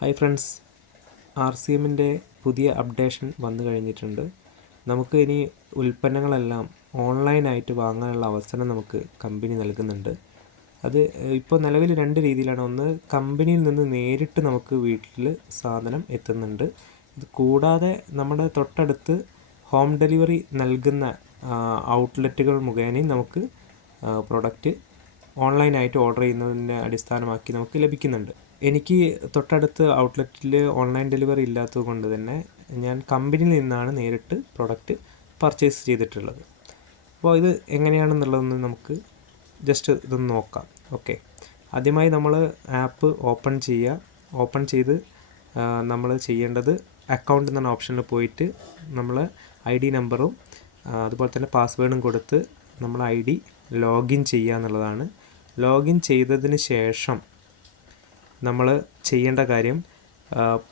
Hi friends, RCMൻ്റെ പുതിയ updation വന്നു കഴിഞ്ഞിട്ടുണ്ട്. നമുക്ക് ഇനി ഉൽപ്പന്നങ്ങളെല്ലാം ഓൺലൈനായിട്ട് വാങ്ങാനുള്ള അവസരം നമുക്ക് കമ്പനി നൽകുന്നുണ്ട്. അത് ഇപ്പോൾ നിലവിൽ രണ്ട് രീതിയിലാണ്. ഒന്ന്, കമ്പനിയിൽ നിന്ന് നേരിട്ട് നമുക്ക് വീട്ടിൽ സാധനം എത്തുന്നുണ്ട്. ഇത് കൂടാതെ നമ്മുടെ തൊട്ടടുത്ത് ഹോം ഡെലിവറി നൽകുന്ന ഔട്ട്ലെറ്റുകൾ മുഖേനയും നമുക്ക് പ്രൊഡക്റ്റ് ഓൺലൈനായിട്ട് ഓർഡർ ചെയ്യുന്നതിനെ അടിസ്ഥാനമാക്കി നമുക്ക് ലഭിക്കുന്നുണ്ട്. എനിക്ക് തൊട്ടടുത്ത് ഔട്ട്ലെറ്റിൽ ഓൺലൈൻ ഡെലിവറി ഇല്ലാത്തത് കൊണ്ട് തന്നെ ഞാൻ കമ്പനിയിൽ നിന്നാണ് നേരിട്ട് പ്രൊഡക്റ്റ് പർച്ചേസ് ചെയ്തിട്ടുള്ളത്. അപ്പോൾ ഇത് എങ്ങനെയാണെന്നുള്ളതൊന്ന് നമുക്ക് ജസ്റ്റ് ഇതൊന്ന് നോക്കാം. ഓക്കെ, ആദ്യമായി നമ്മൾ ആപ്പ് ഓപ്പൺ ചെയ്ത് നമ്മൾ ചെയ്യേണ്ടത് അക്കൗണ്ട് എന്ന ഓപ്ഷനിൽ പോയിട്ട് നമ്മൾ ID നമ്പറും അതുപോലെ തന്നെ പാസ്വേഡും കൊടുത്ത് നമ്മൾ ID ലോഗിൻ ചെയ്യുക എന്നുള്ളതാണ്. ലോഗിൻ ചെയ്തതിന് ശേഷം നമ്മൾ ചെയ്യേണ്ട കാര്യം,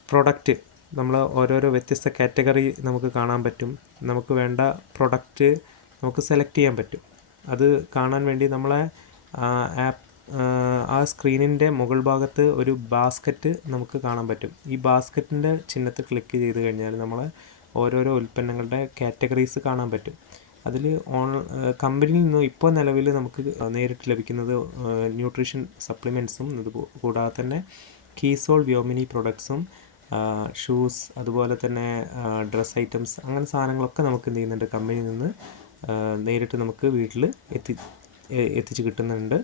പ്രൊഡക്റ്റ് നമ്മൾ ഓരോരോ വ്യത്യസ്ത കാറ്റഗറി നമുക്ക് കാണാൻ പറ്റും. നമുക്ക് വേണ്ട പ്രൊഡക്റ്റ് നമുക്ക് സെലക്ട് ചെയ്യാൻ പറ്റും. അത് കാണാൻ വേണ്ടി നമ്മളെ ആ സ്ക്രീനിൻ്റെ മുകൾ ഭാഗത്ത് ഒരു ബാസ്ക്കറ്റ് നമുക്ക് കാണാൻ പറ്റും. ഈ ബാസ്ക്കറ്റിൻ്റെ ചിഹ്നത്തിൽ ക്ലിക്ക് ചെയ്ത് കഴിഞ്ഞാൽ നമ്മളെ ഓരോരോ ഉൽപ്പന്നങ്ങളുടെ കാറ്റഗറീസ് കാണാൻ പറ്റും. അതിൽ കമ്പനിയിൽ നിന്ന് ഇപ്പോൾ നിലവിൽ നമുക്ക് നേരിട്ട് ലഭിക്കുന്നത് ന്യൂട്രീഷൻ സപ്ലിമെൻറ്റ്സും കൂടാതെ തന്നെ കീസോൾ വ്യോമിനി പ്രൊഡക്ട്സും ഷൂസ്, അതുപോലെ തന്നെ ഡ്രസ് ഐറ്റംസ്, അങ്ങനെ സാധനങ്ങളൊക്കെ നമുക്ക് എന്ത് ചെയ്യുന്നുണ്ട്, കമ്പനിയിൽ നിന്ന് നേരിട്ട് നമുക്ക് വീട്ടിൽ എത്തിച്ച് കിട്ടുന്നുണ്ട്.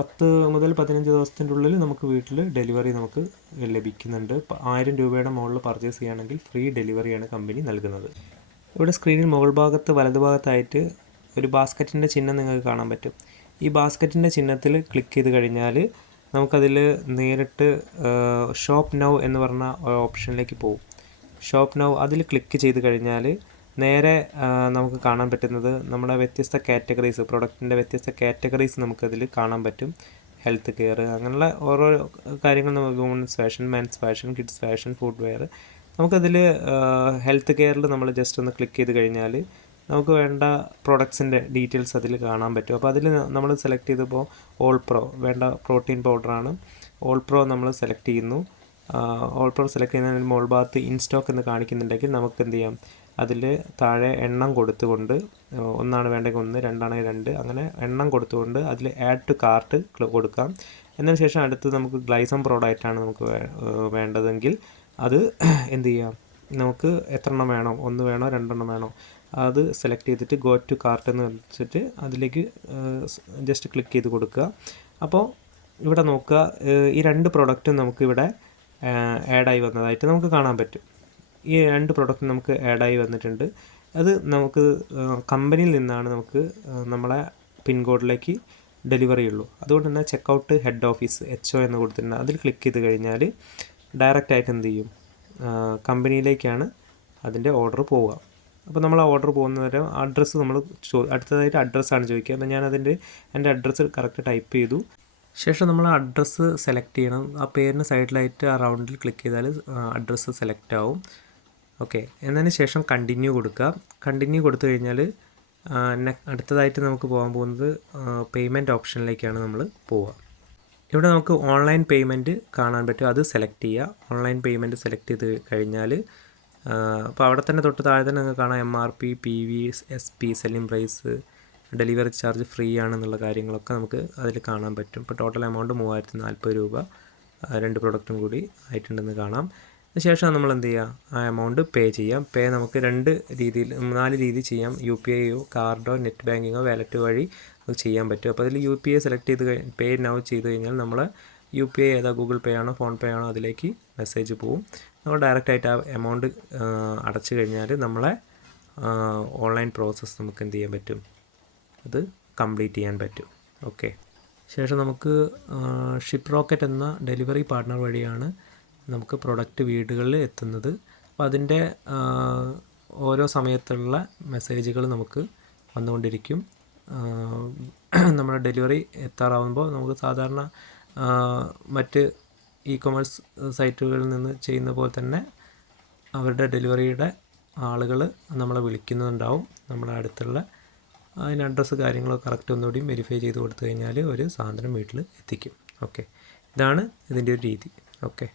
10 മുതൽ 15 ദിവസത്തിൻ്റെ ഉള്ളിൽ നമുക്ക് വീട്ടിൽ ഡെലിവറി നമുക്ക് ലഭിക്കുന്നുണ്ട്. 1000 രൂപയുടെ മുകളിൽ പർച്ചേസ് ചെയ്യുകയാണെങ്കിൽ ഫ്രീ ഡെലിവറിയാണ് കമ്പനി നൽകുന്നത്. ഇവിടെ സ്ക്രീനിൽ മുകൾ ഭാഗത്ത് വലതുഭാഗത്തായിട്ട് ഒരു ബാസ്ക്കറ്റിൻ്റെ ചിഹ്നം നിങ്ങൾക്ക് കാണാൻ പറ്റും. ഈ ബാസ്ക്കറ്റിൻ്റെ ചിഹ്നത്തിൽ ക്ലിക്ക് ചെയ്ത് കഴിഞ്ഞാൽ നമുക്കതിൽ നേരിട്ട് ഷോപ്പ് നൗ എന്ന് പറഞ്ഞ ഓപ്ഷനിലേക്ക് പോകും. ഷോപ്പ് നൗ അതിൽ ക്ലിക്ക് ചെയ്ത് കഴിഞ്ഞാൽ നേരെ നമുക്ക് കാണാൻ പറ്റുന്നത് നമ്മുടെ വ്യത്യസ്ത കാറ്റഗറീസ്, പ്രൊഡക്റ്റിൻ്റെ വ്യത്യസ്ത കാറ്റഗറീസ് നമുക്കതിൽ കാണാൻ പറ്റും. ഹെൽത്ത് കെയർ, അങ്ങനെയുള്ള ഓരോ കാര്യങ്ങൾ നമുക്ക് women's fashion, men's fashion, kids fashion, footwear. നമുക്കതിൽ ഹെൽത്ത് കെയറിൽ നമ്മൾ ജസ്റ്റ് ഒന്ന് ക്ലിക്ക് ചെയ്ത് കഴിഞ്ഞാൽ നമുക്ക് വേണ്ട പ്രൊഡക്ട്സിൻ്റെ ഡീറ്റെയിൽസ് അതിൽ കാണാൻ പറ്റും. അപ്പോൾ അതിൽ നമ്മൾ സെലക്ട് ചെയ്തപ്പോൾ ഓൾ പ്രോ വേണ്ട പ്രോട്ടീൻ പൗഡറാണ്. ഓൾ പ്രോ നമ്മൾ സെലക്ട് ചെയ്യുന്നു. ഓൾ പ്രോ സെലക്ട് ചെയ്യുന്നതിന് മുകൾ ഭാഗത്ത് ഇൻ സ്റ്റോക്ക് എന്ന് കാണിക്കുന്നുണ്ടെങ്കിൽ നമുക്ക് എന്ത് ചെയ്യാം, അതിൽ താഴെ എണ്ണം കൊടുത്തുകൊണ്ട്, ഒന്നാണ് വേണ്ടെങ്കിൽ 1, രണ്ടാണെങ്കിൽ 2, അങ്ങനെ എണ്ണം കൊടുത്തുകൊണ്ട് അതിൽ ആഡ് ടു കാർട്ട് കൊടുക്കാം. എന്നതിന് ശേഷം അടുത്ത് നമുക്ക് ഗ്ലൈസം പ്രോഡക്റ്റാണ് നമുക്ക് വേണ്ടതെങ്കിൽ അത് എന്ത് ചെയ്യാം, നമുക്ക് എത്ര എണ്ണം വേണോ, 1 വേണോ 2 എണ്ണം വേണോ, അത് സെലക്ട് ചെയ്തിട്ട് ഗോ ടു കാർട്ട് എന്ന് വെച്ചിട്ട് അതിലേക്ക് ജസ്റ്റ് ക്ലിക്ക് ചെയ്ത് കൊടുക്കുക. അപ്പോൾ ഇവിടെ നോക്കുക, ഈ 2 പ്രൊഡക്റ്റും നമുക്കിവിടെ ആഡായി വന്നതായിട്ട് നമുക്ക് കാണാൻ പറ്റും. ഈ 2 പ്രൊഡക്റ്റും നമുക്ക് ആഡായി വന്നിട്ടുണ്ട്. അത് നമുക്ക് കമ്പനിയിൽ നിന്നാണ് നമുക്ക് നമ്മളെ പിൻകോഡിലേക്ക് ഡെലിവറി ഉള്ളൂ. അതുകൊണ്ട് തന്നെ ചെക്കൗട്ട് ഹെഡ് ഓഫീസ് HO എന്ന് കൊടുത്തിട്ടുണ്ട്. അതിൽ ക്ലിക്ക് ചെയ്ത് കഴിഞ്ഞാൽ ഡയറക്റ്റായിട്ട് എന്ത് ചെയ്യും, കമ്പനിയിലേക്കാണ് അതിൻ്റെ ഓർഡർ പോവുക. അപ്പോൾ നമ്മൾ ആ ഓർഡർ പോകുന്നവരെ അഡ്രസ്സ് നമ്മൾ അടുത്തതായിട്ട് അഡ്രസ്സാണ് ചോദിക്കുക. അപ്പോൾ ഞാൻ എൻ്റെ അഡ്രസ്സ് കറക്റ്റ് ടൈപ്പ് ചെയ്തു. ശേഷം നമ്മൾ അഡ്രസ്സ് സെലക്ട് ചെയ്യണം. ആ പേരിന് സൈഡിലായിട്ട് ആ റൗണ്ടിൽ ക്ലിക്ക് ചെയ്താൽ അഡ്രസ്സ് സെലക്ട് ആവും. ഓക്കെ, എന്നതിന് ശേഷം കണ്ടിന്യൂ കൊടുക്കുക. കണ്ടിന്യൂ കൊടുത്തു കഴിഞ്ഞാൽ അടുത്തതായിട്ട് നമുക്ക് പോകാൻ പോകുന്നത് പേയ്മെൻറ്റ് ഓപ്ഷനിലേക്കാണ് നമ്മൾ പോവുക. ഇവിടെ നമുക്ക് ഓൺലൈൻ പേയ്മെൻറ്റ് കാണാൻ പറ്റും, അത് സെലക്ട് ചെയ്യുക. ഓൺലൈൻ പേയ്മെൻറ്റ് സെലക്ട് ചെയ്ത് കഴിഞ്ഞാൽ അപ്പോൾ അവിടെ തന്നെ തൊട്ട് താഴെ തന്നെ നിങ്ങൾക്ക് കാണാം MRP, PV, SP, selling price, delivery charge free ആണെന്നുള്ള കാര്യങ്ങളൊക്കെ നമുക്ക് അതിൽ കാണാൻ പറ്റും. ഇപ്പോൾ ടോട്ടൽ എമൗണ്ട് 3040 രൂപ 2 പ്രൊഡക്റ്റും കൂടി ആയിട്ടുണ്ടെന്ന് കാണാം. അതിനുശേഷം നമ്മൾ എന്ത് ചെയ്യുക, ആ എമൗണ്ട് പേ ചെയ്യാം. പേ നമുക്ക് 4 രീതി ചെയ്യാം. UPI, കാർഡോ, നെറ്റ് ബാങ്കിങ്ങോ, വാലറ്റ് വഴി അത് ചെയ്യാൻ പറ്റും. അപ്പോൾ അതിൽ UPI സെലക്ട് ചെയ്ത് പേ നൗ ചെയ്ത് കഴിഞ്ഞാൽ നമ്മൾ UPI ഏതാ, ഗൂഗിൾ പേ ആണോ ഫോൺ പേ ആണോ അതിലേക്ക് മെസ്സേജ് പോവും. നമ്മൾ ഡയറക്റ്റായിട്ട് ആ എമൗണ്ട് അടച്ചു കഴിഞ്ഞാൽ നമ്മളെ ഓൺലൈൻ പ്രോസസ്സ് നമുക്ക് എന്ത് ചെയ്യാൻ പറ്റും, അത് കംപ്ലീറ്റ് ചെയ്യാൻ പറ്റും. ഓക്കെ, ശേഷം നമുക്ക് ഷിപ്പ് റോക്കറ്റ് എന്ന ഡെലിവറി പാർട്ട്ണർ വഴിയാണ് നമുക്ക് പ്രൊഡക്റ്റ് വീടുകളിൽ എത്തുന്നത്. അപ്പോൾ അതിൻ്റെ ഓരോ സമയത്തുള്ള മെസ്സേജുകൾ നമുക്ക് വന്നുകൊണ്ടിരിക്കും. നമ്മുടെ ഡെലിവറി എത്താറാവുമ്പോൾ നമുക്ക് സാധാരണ മറ്റ് ഇ-കൊമേഴ്സ് സൈറ്റുകളിൽ നിന്ന് ചെയ്യുന്ന പോലെ തന്നെ അവരുടെ ഡെലിവറിയുടെ ആളുകൾ നമ്മളെ വിളിക്കുന്നുണ്ടാവും. നമ്മുടെ അടുത്തുള്ള അതിന് അഡ്രസ്സ് കാര്യങ്ങളൊക്കെ കറക്റ്റ് ഒന്നുകൂടി വെരിഫൈ ചെയ്ത് കൊടുത്തു കഴിഞ്ഞാൽ ഒരു സാധനം വീട്ടിൽ എത്തിക്കും. ഓക്കെ, ഇതാണ് ഇതിൻ്റെ ഒരു രീതി. ഓക്കെ.